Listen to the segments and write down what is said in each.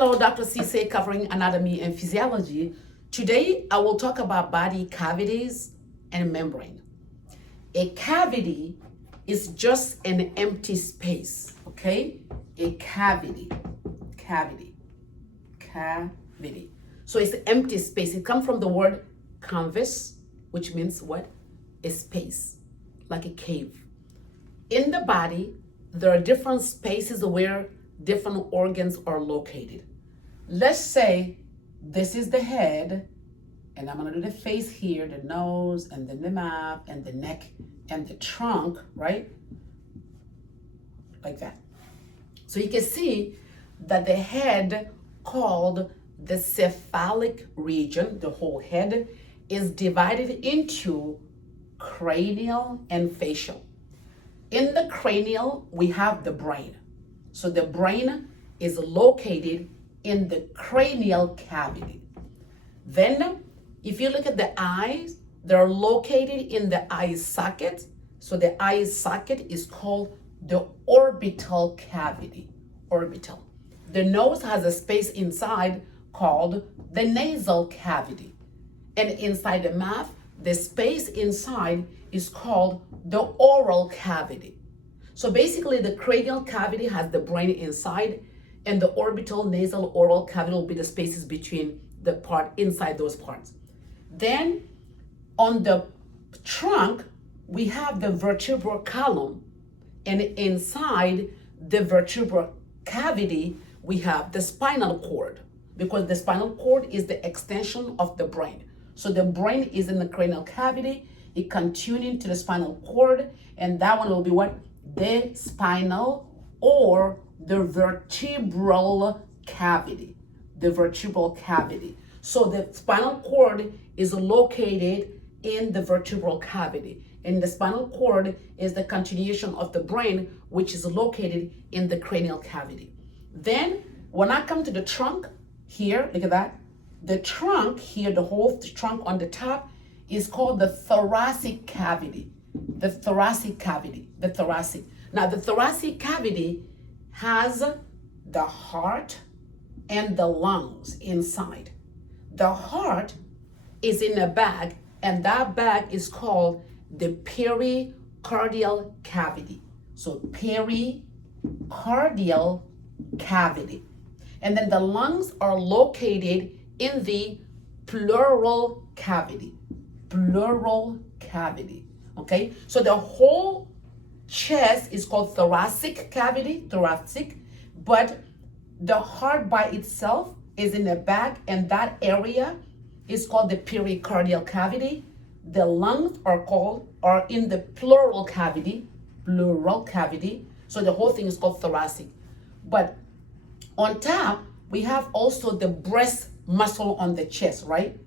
Hello, Dr. Cisse covering anatomy and physiology. Today, I will talk about body cavities and membrane. A cavity is just an empty space, okay? A cavity. So it's empty space. It comes from the word canvas, which means what? A space, like a cave. In the body, there are different spaces where different organs are located. Let's say this is the head, and I'm gonna do the face here, the nose, and then the mouth, and the neck, and the trunk, right? Like that. So you can see that the head, called the cephalic region, the whole head, is divided into cranial and facial. In the cranial, we have the brain. So the brain is located in the cranial cavity. Then, if you look at the eyes, they're located in the eye socket. So the eye socket is called the orbital cavity. Orbital. The nose has a space inside called the nasal cavity. And inside the mouth, the space inside is called the oral cavity. So basically, the cranial cavity has the brain inside, and the orbital, nasal, oral cavity will be the spaces between the part inside those parts. Then on the trunk, we have the vertebral column, and inside the vertebral cavity, we have the spinal cord, because the spinal cord is the extension of the brain. So the brain is in the cranial cavity, it continues to the spinal cord, and that one will be what? The spinal or the vertebral cavity. The vertebral cavity. So the spinal cord is located in the vertebral cavity. And the spinal cord is the continuation of the brain, which is located in the cranial cavity. Then, when I come to the trunk here, look at that. The trunk here, the whole trunk on the top, is called the thoracic cavity. The thoracic cavity. The thoracic. Now, the thoracic cavity has the heart and the lungs inside. The heart is in a bag, and that bag is called the pericardial cavity. So pericardial cavity. And then the lungs are located in the pleural cavity. Pleural cavity. Okay? So the whole chest is called thoracic cavity, thoracic, but the heart by itself is in a bag, and that area is called the pericardial cavity. The lungs are in the pleural cavity, So the whole thing is called thoracic. But on top, we have also the breast muscle on the chest, right?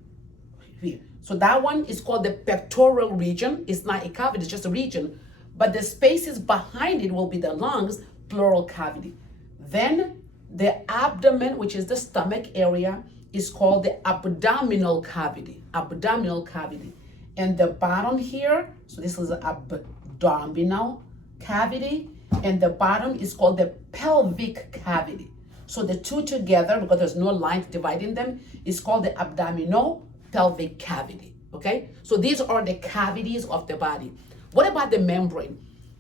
Here. So that one is called the pectoral region. It's not a cavity, it's just a region. But the spaces behind it will be the lungs, pleural cavity. Then the abdomen, which is the stomach area, is called the abdominal cavity. Abdominal cavity. And the bottom here, so this is the abdominal cavity, and the bottom is called the pelvic cavity. So the two together, because there's no line dividing them, is called the abdominal pelvic cavity. Okay? So these are the cavities of the body. What about the membrane?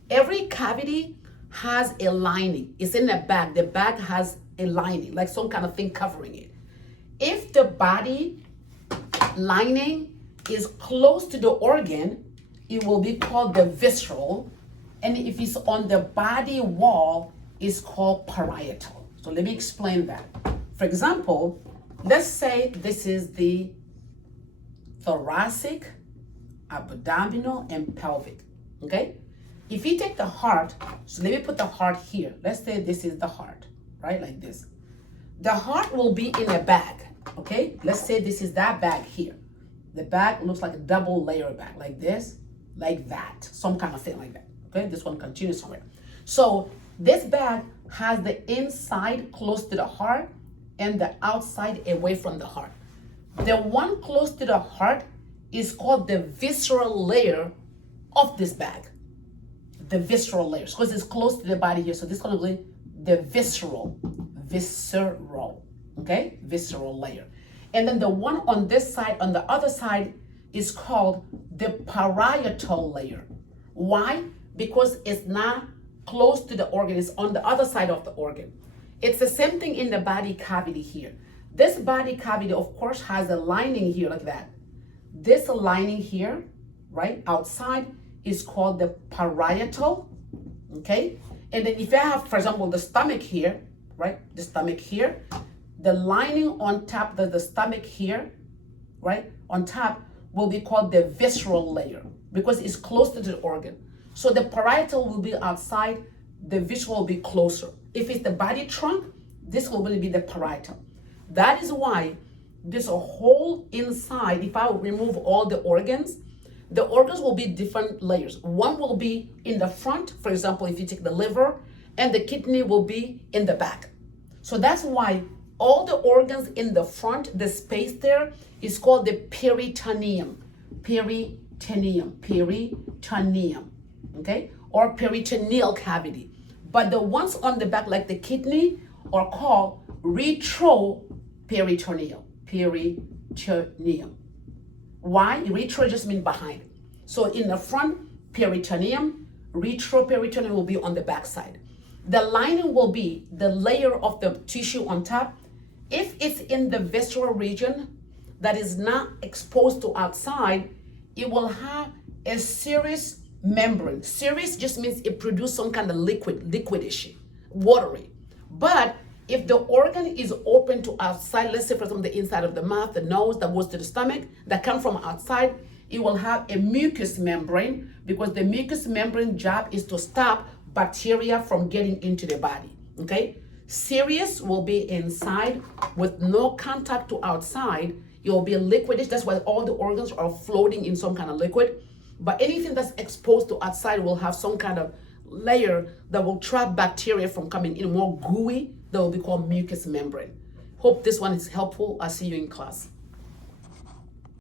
Every cavity has a lining. It's in a bag. The bag has a lining, like some kind of thing covering it. If the body lining is close to the organ, it will be called the visceral. And if it's on the body wall, it's called parietal. So let me explain that. For example, let's say this is the thoracic, abdominal, and pelvic. Okay? If you take the heart, so let me put the heart here. Let's say this is the heart, right? Like this. The heart will be in a bag. Okay? Let's say this is that bag here. The bag looks like a double layer bag, like this, like that, some kind of thing like that. Okay? This one continues somewhere. So this bag has the inside close to the heart and the outside away from the heart. The one close to the heart is called the visceral layer of this bag. The visceral layers, because it's close to the body here. So this is going to be the visceral. okay? Visceral layer. And then the one on this side, on the other side, is called the parietal layer. Why? Because it's not close to the organ, it's on the other side of the organ. It's the same thing in the body cavity here. This body cavity, of course, has a lining here like that. This lining here, right, outside is called the parietal, okay? And then if you have, for example, the stomach here, right, the stomach here, the lining on top of the stomach here, right, on top will be called the visceral layer because it's close to the organ. So the parietal will be outside, the visceral will be closer. If it's the body trunk, this will really be the parietal. That is why there's a hole inside. If I remove all the organs will be different layers. One will be in the front, for example, if you take the liver, and the kidney will be in the back. So that's why all the organs in the front, the space there is called the peritoneum. Peritoneum, okay? Or peritoneal cavity. But the ones on the back, like the kidney, are called retroperitoneal. Peritoneum. Why? Retro just means behind. So in the front, peritoneum, retroperitoneum will be on the back side. The lining will be the layer of the tissue on top. If it's in the visceral region that is not exposed to outside, it will have a serous membrane. Serous just means it produces some kind of liquidish, watery. But if the organ is open to outside, let's say from the inside of the mouth, the nose that goes to the stomach, that come from outside, it will have a mucous membrane because the mucous membrane job is to stop bacteria from getting into the body, okay? Serous will be inside with no contact to outside. It will be liquidish. That's why all the organs are floating in some kind of liquid. But anything that's exposed to outside will have some kind of layer that will trap bacteria from coming in, more gooey, that will be called mucous membrane. Hope this one is helpful. I'll see you in class.